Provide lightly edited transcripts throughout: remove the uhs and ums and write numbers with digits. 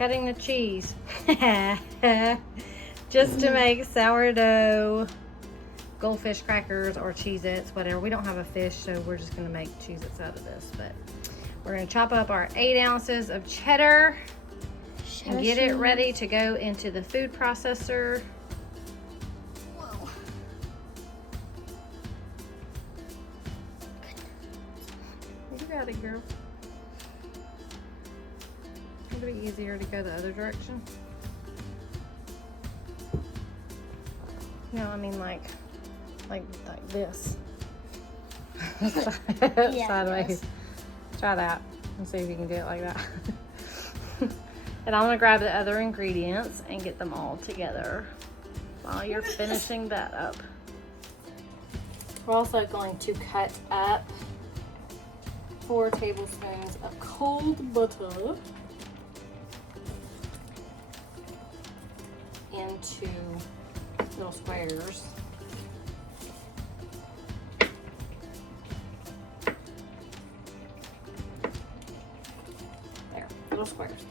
cutting the cheese. Just to make sourdough goldfish crackers or Cheez-Its, whatever. We don't have a fish, so we're just gonna make Cheez-Its out of this. But we're gonna chop up our 8 ounces of cheddar and get it ready to go into the food processor. Whoa. You got it, girl. It'll be easier to go the other direction. No, I mean like this. Yeah, Sideways. yes. Try that and see if you can do it like that. And I'm gonna grab the other ingredients and get them all together while you're finishing that up. We're also going to cut up 4 tablespoons of cold butter into little squares. There, little squares.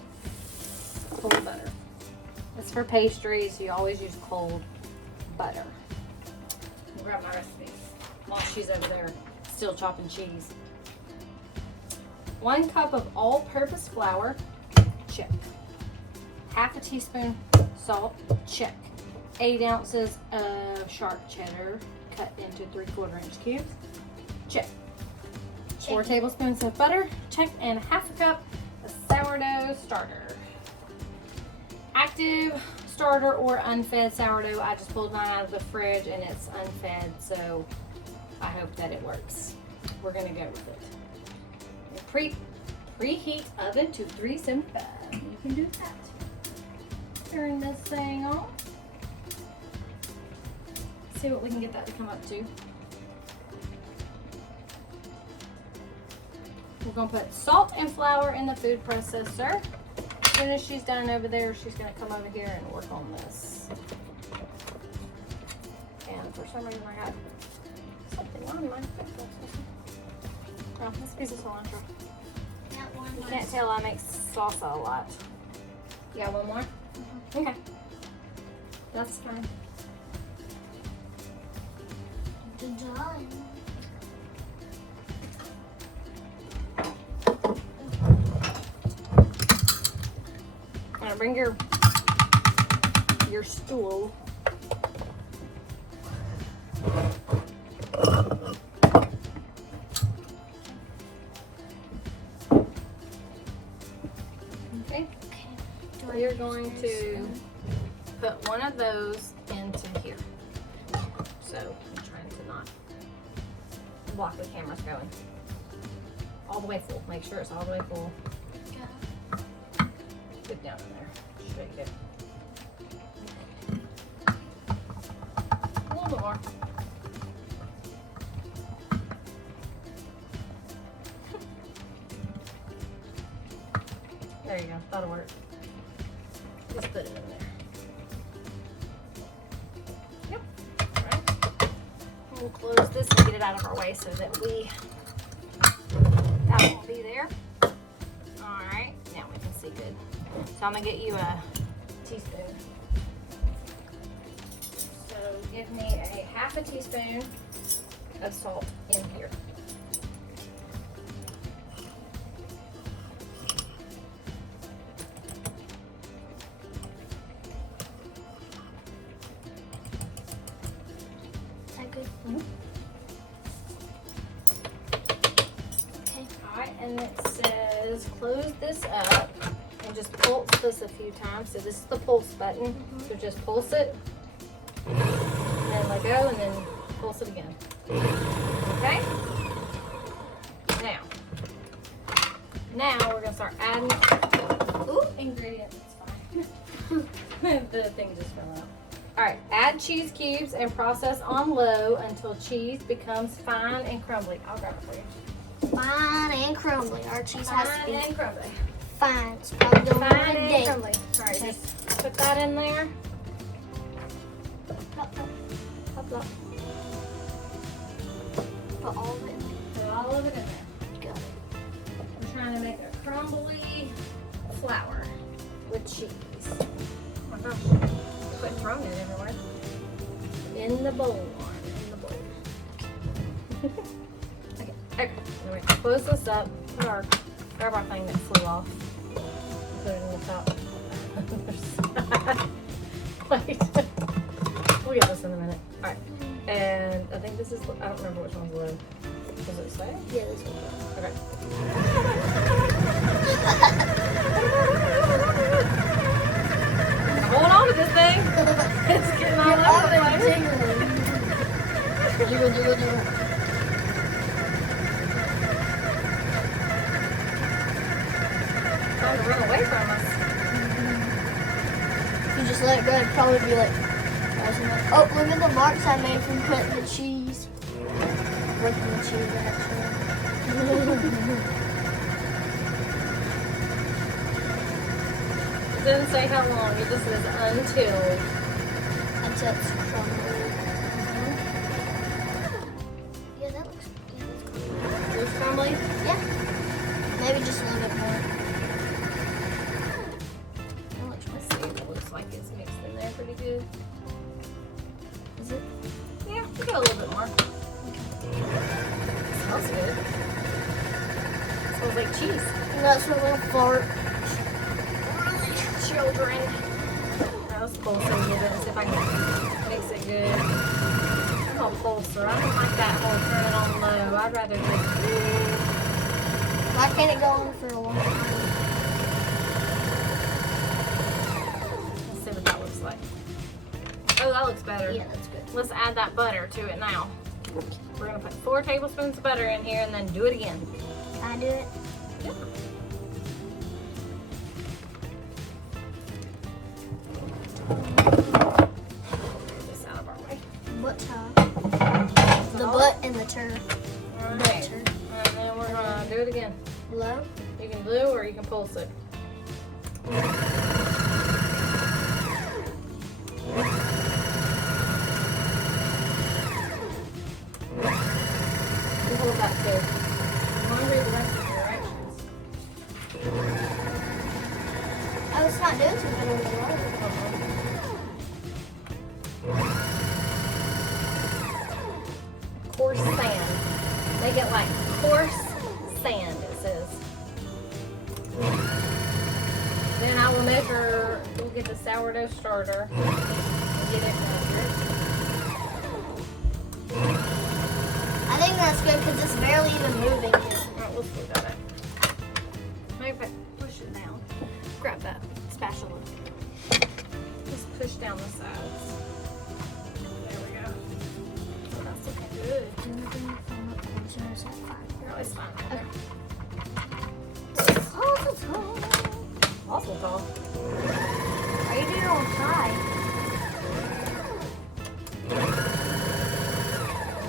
Cold butter. It's for pastries, you always use cold butter. I'll grab my recipe while she's over there still chopping cheese. 1 cup of all-purpose flour, check. 1/2 teaspoon salt, check. 8 ounces of sharp cheddar cut into 3/4 inch cubes, check. 4 tablespoons of butter, check, and 1/2 cup of sourdough starter. Active starter or unfed sourdough. I just pulled mine out of the fridge and it's unfed, so I hope that it works. We're gonna go with it. Preheat oven to 375. You can do that. Turn this thing on. See what we can get that to come up to. We're gonna put salt and flour in the food processor. As soon as she's done over there, she's gonna come over here and work on this. And for some reason I got something on my food processor. Oh, this piece of cilantro. You can't tell I make salsa a lot. You got one more? Mm-hmm. Okay. That's fine. Done. Now bring your stool. Okay. So you're going to put one of those into here. So I'm trying to not block the camera's going. All the way full. Make sure it's all the way full. Put it down in there. Shake it. A little bit more. There you go. That'll work. Just put it in there. Yep. All right. We'll close this and get it out of our way so that that won't be there. All right. Now we can see good. So I'm gonna get you a teaspoon. So give me a 1/2 teaspoon of salt in here. Is that good? Mm-hmm. Okay. All right, and it says close this up. And just pulse this a few times. So this is the pulse button. So just pulse it, and then let go, and then pulse it again. Okay? Now we're gonna start adding ingredients. It's fine. The thing just fell out. All right, add cheese cubes and process on low until cheese becomes fine and crumbly. I'll grab it for you. Fine and crumbly. Our cheese has to Fine be and crumbly. fine. It's probably going to Fine be and a crumbly. All right, just put that in there. Plop, plop. Plop, plop. Put all of it in there. Put all of it in there. Got it. I'm trying to make a crumbly flour. with cheese. Oh my gosh, quit throwing it everywhere. In the bowl, in the bowl. Okay, anyway, close this up. Grab our thing that flew off. Put it in the top. Wait. We'll get this in a minute. Alright. And I think this is, I don't remember which one's low. Does it say? Yeah, this one. Okay. Hold on to this thing. It's getting all over the place. Jiggle. Trying to run away from us. If you just let it go, it'd probably be like, oh, look at the marks I made from putting the cheese. Working the cheese, actually. It didn't say how long, it just says until. Until it's crumbly. Yeah, that looks crumbly. It's crumbly? Yeah. Maybe just a little bit more. Let's see, it looks like it's mixed in there pretty good. Is it? Yeah, we got a little bit more. Smells good. Smells like cheese. And that's a little fart. Children. That was pull so good. Let's see if I can mix it good. I'm a pulser. I don't like that whole turn it on low. I'd rather just. Why can't it go on for a long time? Let's see what that looks like. Oh, that looks better. Yeah, that's good. Let's add that butter to it now. We're gonna put 4 tablespoons of butter in here and then do it again. Can I do it? Yeah. This out of our way. What time? The butt and the turd. Alright. And then we're gonna do it again. Low? You can glue or you can pulse it. You hold that too. I'm gonna read the rest of the directions. I was not doing too good on the low. Coarse sand. Make it like coarse sand, it says. Then I will measure, we'll get the sourdough starter and get it measured. I think that's good because it's barely even moving yet. Alright, let's look at it. Maybe push it down. Grab that spatula. Just push down the sides. There we go. Oh, that's looking good. No, it's fine. Okay. Awful tall. Are you doing it on high?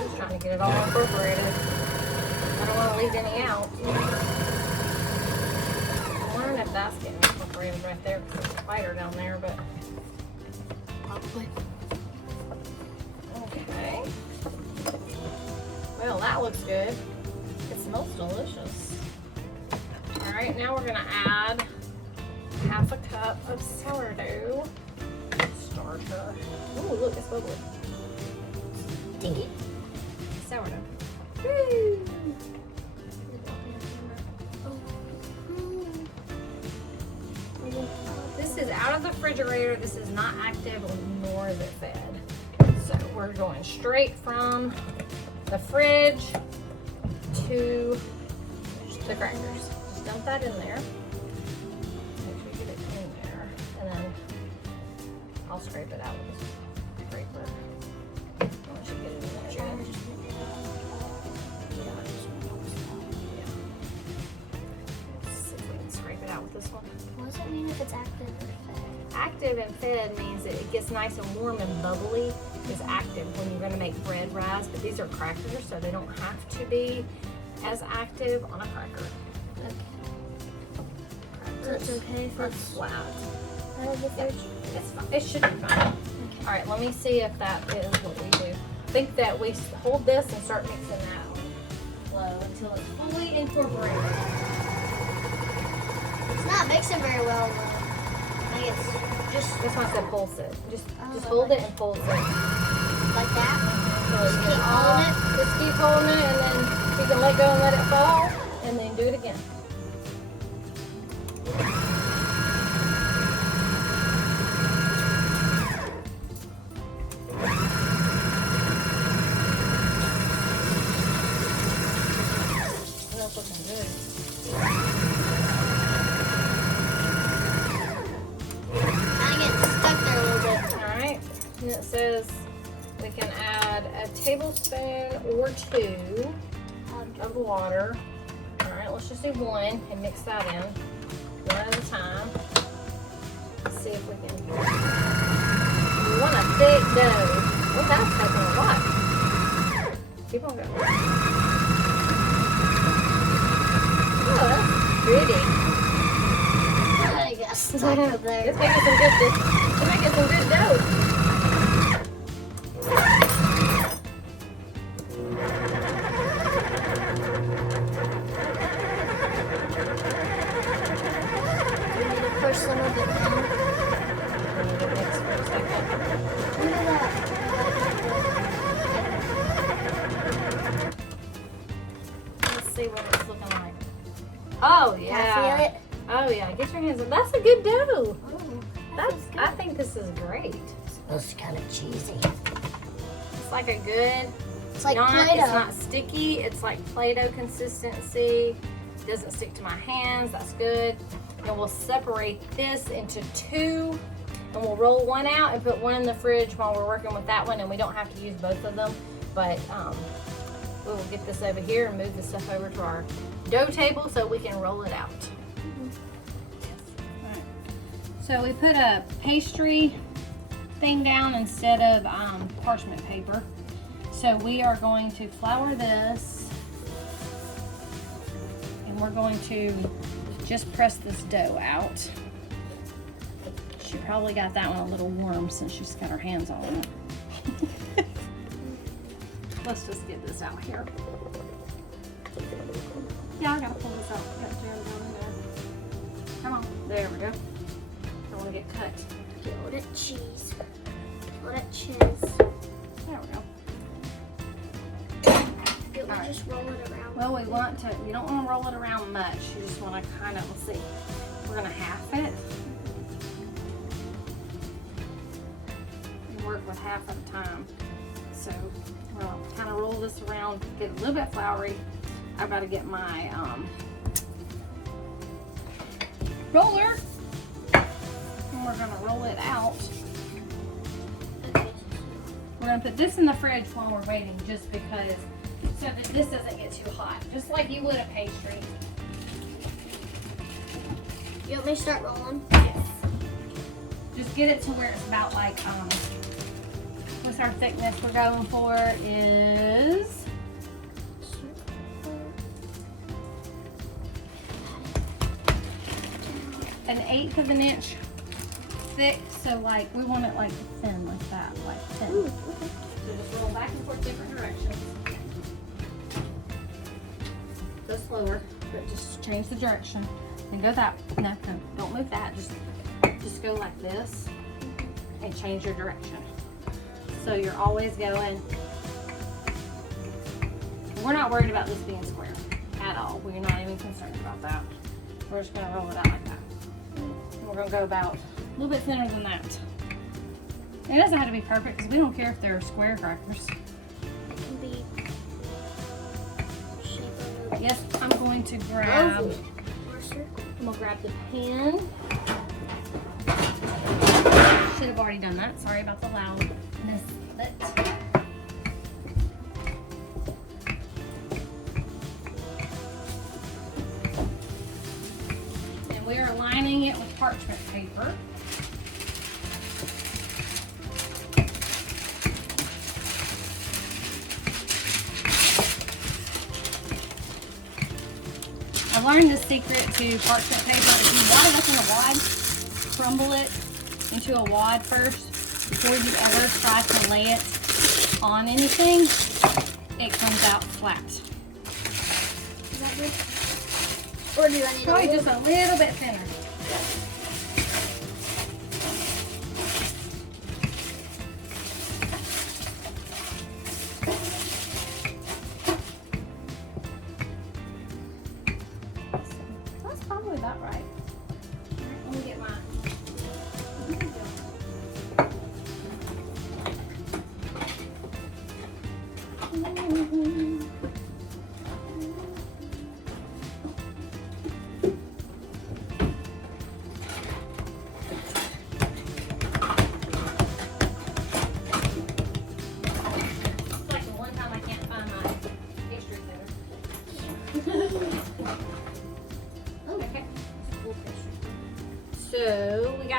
Just trying to get it all incorporated. I don't want to leave any out. I'm wondering if that's getting incorporated right there because it's lighter down there, but Probably. okay. Well, that looks good. It smells delicious. All right, now we're gonna add half a cup of sourdough starter. Ooh, look, it's bubbly. Dingy. Sourdough. Woo! This is out of the refrigerator. This is not active, nor is it fed. So we're going straight from the fridge to the crackers. Just dump that in there. Make sure you get it in there. And then I'll scrape it out with this scraper. Once you get it in there. Let's see if we can scrape it out with this one. What does that mean if it's active or fed? Active and fed means that it gets nice and warm and bubbly. Is active when you're going to make bread rise, but these are crackers, so they don't have to be as active on a cracker. Okay. So Crackers it's okay if are it's flat. out of the fridge? It's fine. It should be fine. Okay. All right, let me see if that is what we do. I think that we hold this and start mixing that low until it's fully incorporated. It's not mixing very well though. Like it's just That's why I said pulse it. Just hold it and pulse it. like that. Just keep holding it. Just keep holding it, and then you can let go and let it fall, and then do it again. That's looking good. Kind of getting stuck there a little bit. All right, and it says we can add a tablespoon or 2 of water. All right, let's just do 1 and mix that in 1 at a time. Let's see if we can. We want a thick dough. Well, that's taking a lot. Keep on going. Oh, that's pretty. I got stuck up there. It's making some good. It's making some good dough. Push some of it down. Look at that. Let's see what it's looking like. Oh yeah. Can I feel it? Oh yeah. Get your hands on. That's a good dough. Oh, That's. I think this is great. It's kind of cheesy. It's like a good. It's like It's Play-Doh. not sticky. It's like Play-Doh consistency. Doesn't stick to my hands. That's good. And we'll separate this into 2, and we'll roll 1 out and put 1 in the fridge while we're working with that one, and we don't have to use both of them. But we'll get this over here and move this stuff over to our dough table so we can roll it out. Right. So we put a pastry thing down instead of parchment paper. So we are going to flour this, and we're going to just press this dough out. She probably got that one a little warm since she's got her hands on it. Let's just get this out here. Yeah, I gotta pull this out. Got jam down in there. Come on. There we go. Don't want to get cut. Get that cheese. All that cheese. There we go. It will All right. just roll it around. Well, you don't want to roll it around much. You just want to kind of, let's see, we're going to half it. And work with half at a time. So we'll kind of roll this around, get a little bit floury. I've got to get my roller. And we're going to roll it out. Okay. We're going to put this in the fridge while we're waiting, just because, so that this doesn't get too hot, just like you would a pastry. You want me to start rolling? Yes. Just get it to where it's about like, what's our thickness we're going for is, an 1/8 of an inch thick. So like, we want it like thin, like that, like thin. Ooh, okay. So just roll back and forth different directions. Go slower, but just change the direction. And go that, no, don't move that. Just go like this and change your direction. So you're always going. We're not worried about this being square at all. We're not even concerned about that. We're just gonna roll it out like that. And we're gonna go about a little bit thinner than that. It doesn't have to be perfect because we don't care if they're square crackers. It can be shape of Yes, I'm going to grab. oval or circle. I'm gonna grab the pan. Should have already done that. Sorry about the loudness. And we are lining it with parchment paper. I learned the secret to parchment paper. If you wad it up in a wad, crumble it into a wad first before you ever try to lay it on anything, it comes out flat. Is that good? Or do I need Probably a just a little bit thinner.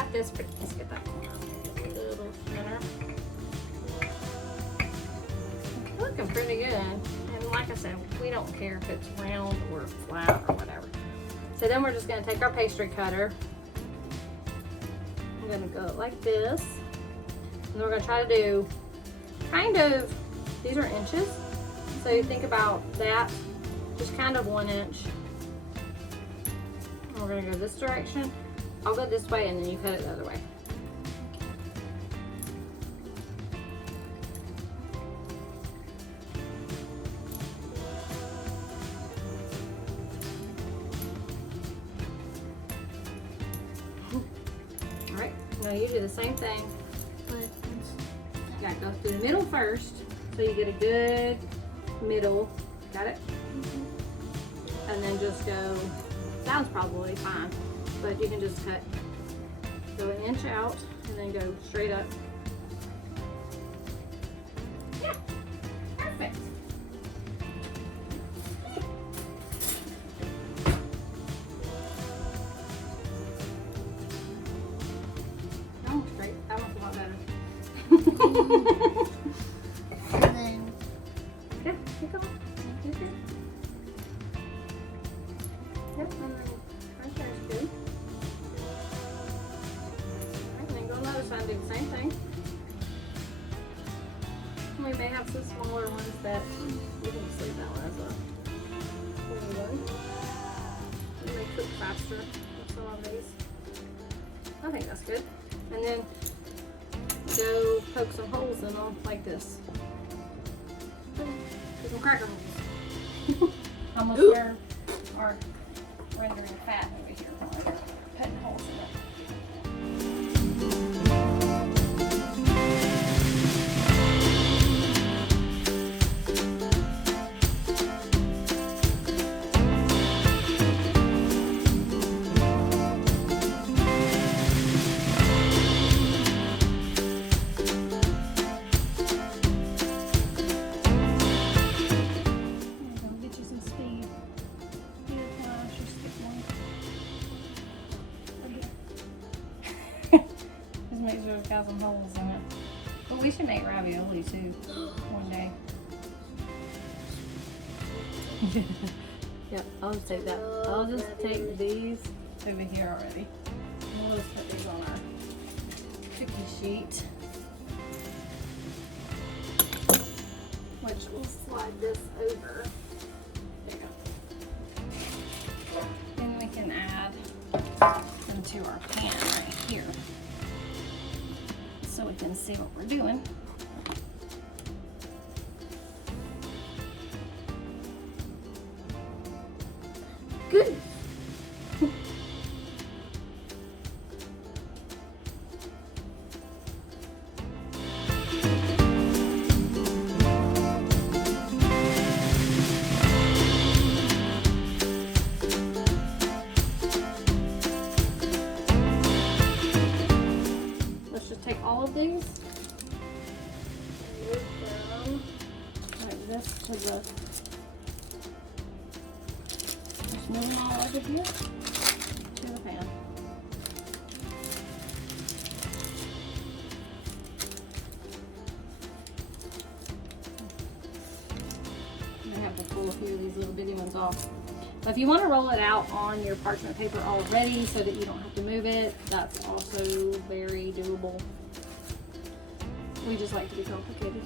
got this. Let's get that corner a little thinner. It's looking pretty good. And like I said, we don't care if it's round or flat or whatever. So then we're just going to take our pastry cutter. I'm going to go like this. And we're going to try to do kind of, these are inches. So you think about that, just kind of 1 inch. And we're going to go this direction. I'll go this way and then you cut it the other way. Alright, now you do the same thing. You gotta go through the middle first so you get a good middle. Got it? And then just go, sounds probably fine, but you can just cut, go 1 inch out and then go straight up. Yeah, perfect. That one's great. That one's a lot better. And then, Yeah, keep going. You're good. Yep, and then right there's good. Alright, and then go on the other side and do the same thing. We may have some smaller ones that you can just leave that one as a little one. And they cook faster with some of these. I think that's good. And then go poke some holes in them like this. Put some cracker holes. Almost where our rendering fat over here. Putting holes in it. Get you some speed. Just make sure it's got some holes in it. But we should make ravioli too one day. Yep, I'll just take that. I'll just take these over here already. And we'll just put these on our cookie sheet. Which we'll slide this over. There you go. Then we can add them to our pan right here. So we can see what we're doing. Good. Let's just take all of these and move them like this to the, just move them all over here to the pan. I have to pull a few of these little bitty ones off. But if you want to roll it out on your parchment paper already so that you don't have to move it, that's also very doable. We just like to be complicated.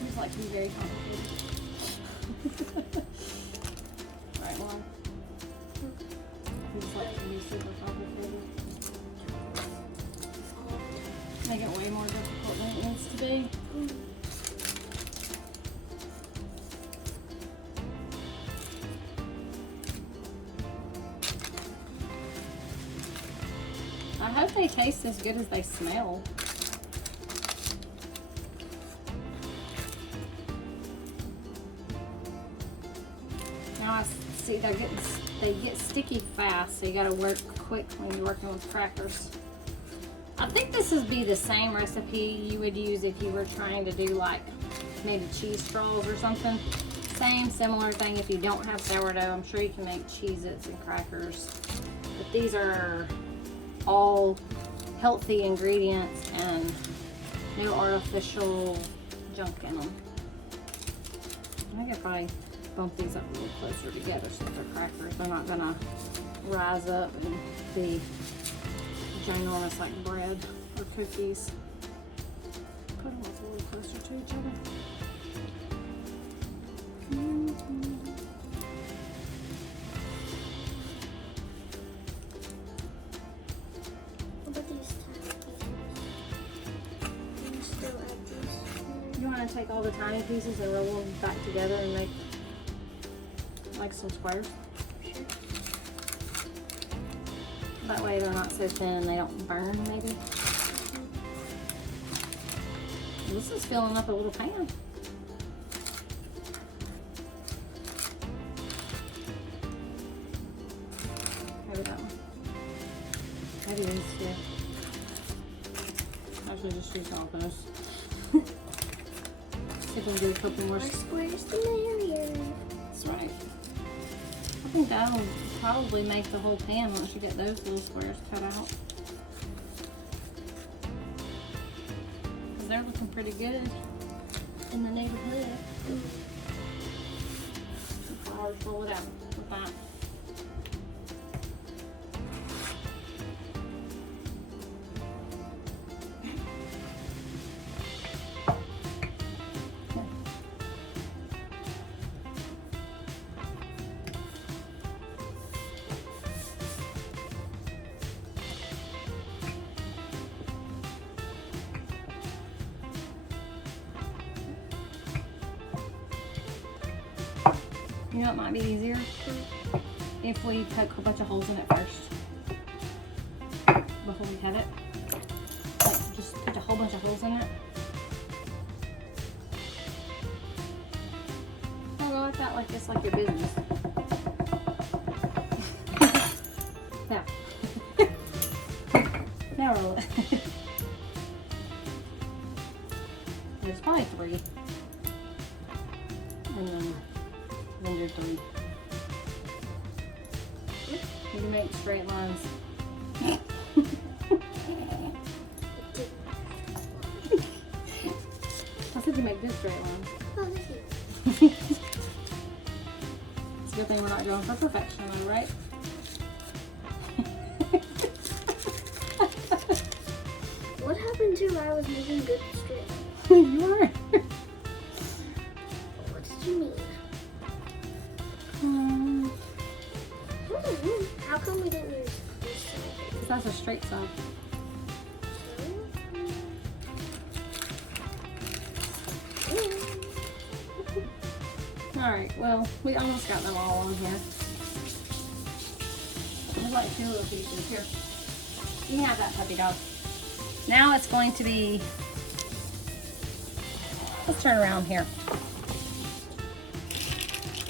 We just like to be very complicated. Right, one. We just like to be super complicated. Make it way more difficult than it needs to be. I hope they taste as good as they smell. Now I see they get sticky fast, so you gotta work quick when you're working with crackers. I think this would be the same recipe you would use if you were trying to do like maybe cheese straws or something. Same, similar thing. If you don't have sourdough, I'm sure you can make Cheez-Its and crackers But these are all healthy ingredients and no artificial junk in them. I think I probably bump these up a little closer together so they're crackers. They're not gonna rise up and be ginormous like bread or cookies. Put them a little closer to each other. What about these tiny pieces? Still add these. You want to take all the tiny pieces and roll them back together and make like some squares? Sure. That way they're not so thin and they don't burn maybe. This is filling up a little pan. Maybe that one. Maybe these two. Actually just use all those. See if we can do a couple more. More squares the merrier. That's right. I think that'll probably make the whole pan once you get those little squares cut out. They're looking pretty good in the neighborhood. I'll roll it out with that. You know, it might be easier if we poke a bunch of holes in it first before we cut it. Like, just put a whole bunch of holes in it. Don't go like that, like it's like your business. Now, now roll it. There's probably 3, and then. Under 3. You can make straight lines. I said you make good straight lines. Oh, thank you. It's a good thing we're not going for perfection, though, right? What happened to I was making good straight lines? You were. What did you mean? How come we didn't use this side? Because that's a straight side. Alright, well, we almost got them all on here. There's like 2 little pieces here. You can have that, puppy dog. Now it's going to be, let's turn around here.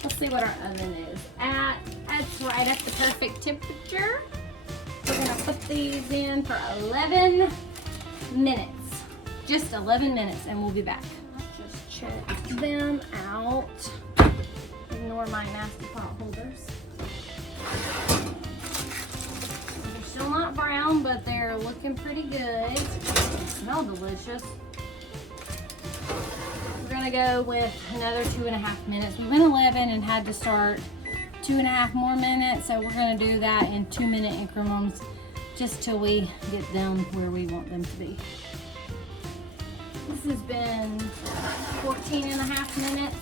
Let's see what our oven is at. It's right at the perfect temperature. We're gonna put these in for 11 minutes. Just 11 minutes and we'll be back. Let's just check them out. Ignore my nasty pot holders. They're still not brown, but they're looking pretty good. They smell delicious. We're gonna go with another 2.5 minutes. We went 11 and had to start 2.5 more minutes, so we're gonna do that in 2-minute increments just till we get them where we want them to be. This has been 14.5 minutes.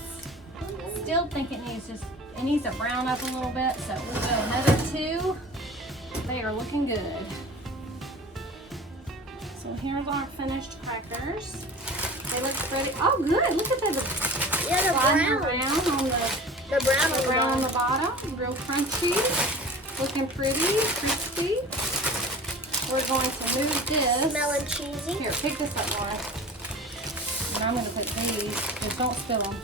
Still think it needs to brown up a little bit, so we'll go another 2. They are looking good. So here's our finished crackers. They look pretty. Oh, good. Look at them. Yeah, they're brown. Brown on the brown on the bottom. Real crunchy. Looking pretty, crispy. We're going to move this. Smelling cheesy. Here, pick this up, Laura. And I'm going to put these. Just don't spill them.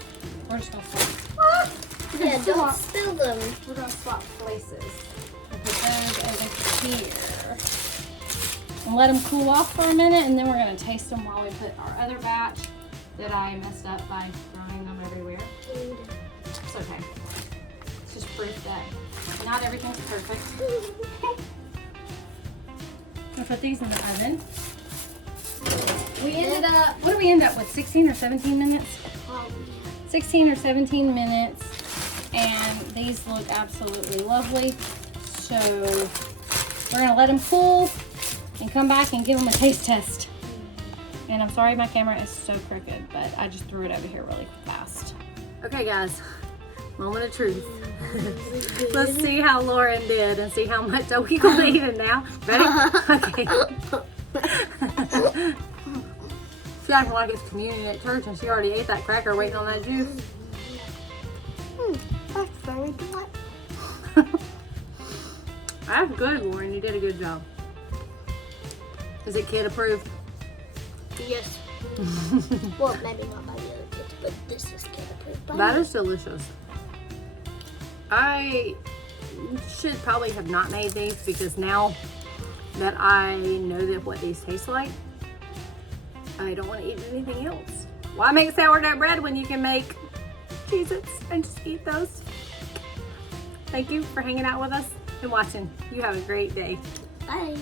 We're just going to swap. Ah! Yeah, don't spill them. We're going to swap places. We'll put those over here. And let them cool off for a minute, and then we're going to taste them while we put our other batch that I messed up by throwing them everywhere. It's okay. It's just proof that not everything's perfect. I'll put these in the oven. We ended up, what do we end up with, 16 or 17 minutes? 16 or 17 minutes, and these look absolutely lovely. So we're gonna let them cool and come back and give them a taste test. And I'm sorry my camera is so crooked, but I just threw it over here really fast. Okay guys, moment of truth. Let's see how Lauren did and see how much we can eat it now. Ready? Okay. She acting like it's communion at church and she already ate that cracker waiting on that juice. That's very good. That's good, Lauren. You did a good job. Is it kid approved? Yes. Well, maybe not by the other kids, but this is kid approved. That is delicious. I should probably have not made these because now that I know that what these taste like, I don't want to eat anything else. Why make sourdough bread when you can make Cheez-Its and just eat those? Thank you for hanging out with us and watching. You have a great day. Bye.